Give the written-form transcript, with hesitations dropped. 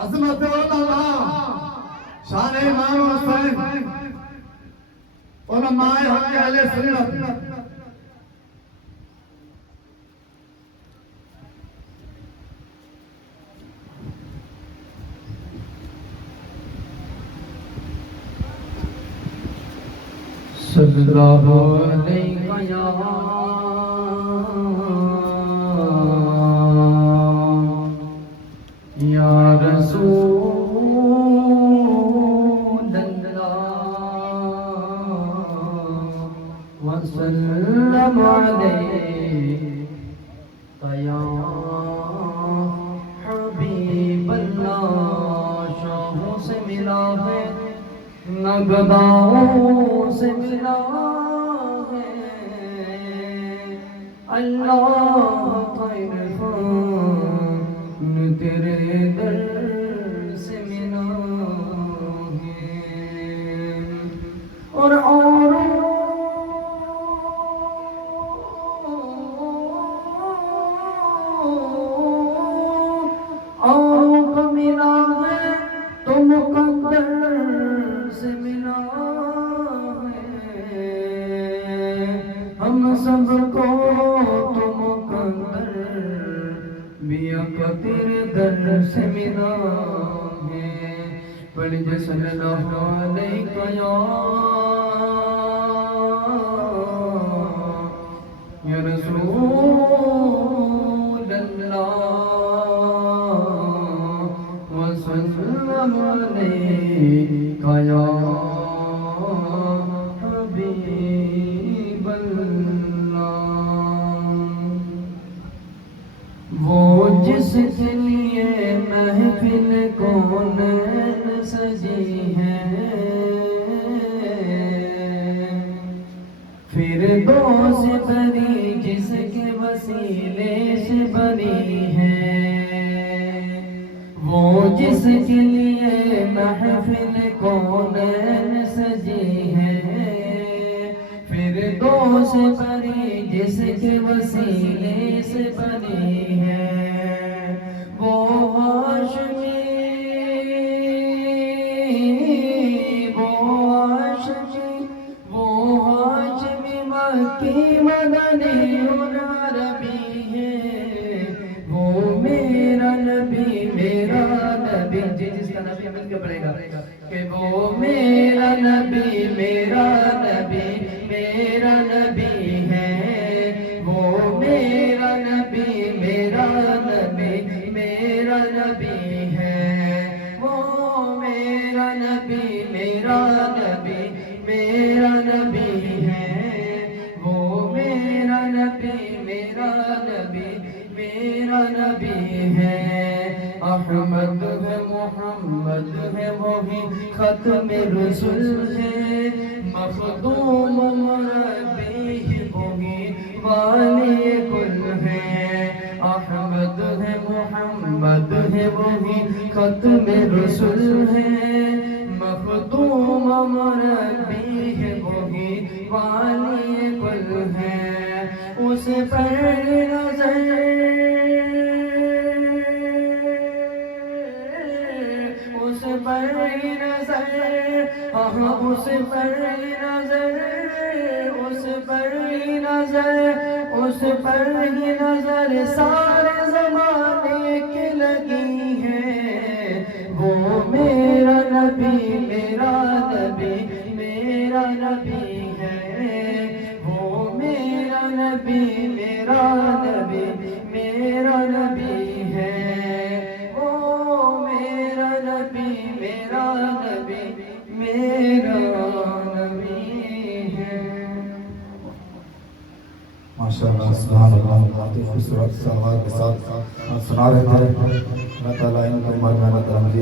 عظمت علماء شان امام حسین علماء حق اہل سنت صلی اللہ علیہ یا رسول اللہ وسلم علیک یا حبیب اللہ شاہوں سے ملا ہے نگداؤں سے ملا ہے اللہ کا عرفان تیرے در سے ملا ہے اور اوروں کو ملا ہے تو مقدر سے ملا ہے ہم سب کو تو مقدر میاں کا تیرے در سے ملا ہے پڑھیے صلی اللہ علیہ یا رسول اللہ وسلم علیک یا حبیب اللہ وہ جس کے لیے محفل کونین سجی ہے فردوس بری جس کے وسیلے سے بنی ہے وہ جس کے لیے محفل کونین سجی ہے فردوس بری جس کے وسیلے سے بنی ہے وہ ہاشمی مکی مدنی اور عربی ہے وہ میرا نبی جس کا نبی مل کے پڑھے گا کہ وہ میرا نبی میرا نبی ہے وہ میرا نبی میرا نبی ہے وہ میرا نبی میرا نبی ہے وہ میرا نبی ہے احمد ہے محمد ہے وہی ختم رسول ہے مخدوم مربی ہے وہی والی کل ہے احمد ہے محمد ہے وہی ختم رسول ہے مخدوم مربی ہے وہی والی کل ہے اس پر نظر اس پر ہی نظر سارے زمانے کی لگی ہے وہ میرا نبی ہے وہ میرا نبی ہے وہ میرا نبی ہے ماشاءاللہ سبحان اللہ بہت ہی خوبصورت سوال کے ساتھ سنا رہے تھے اللہ تعالیٰ ان کو محنت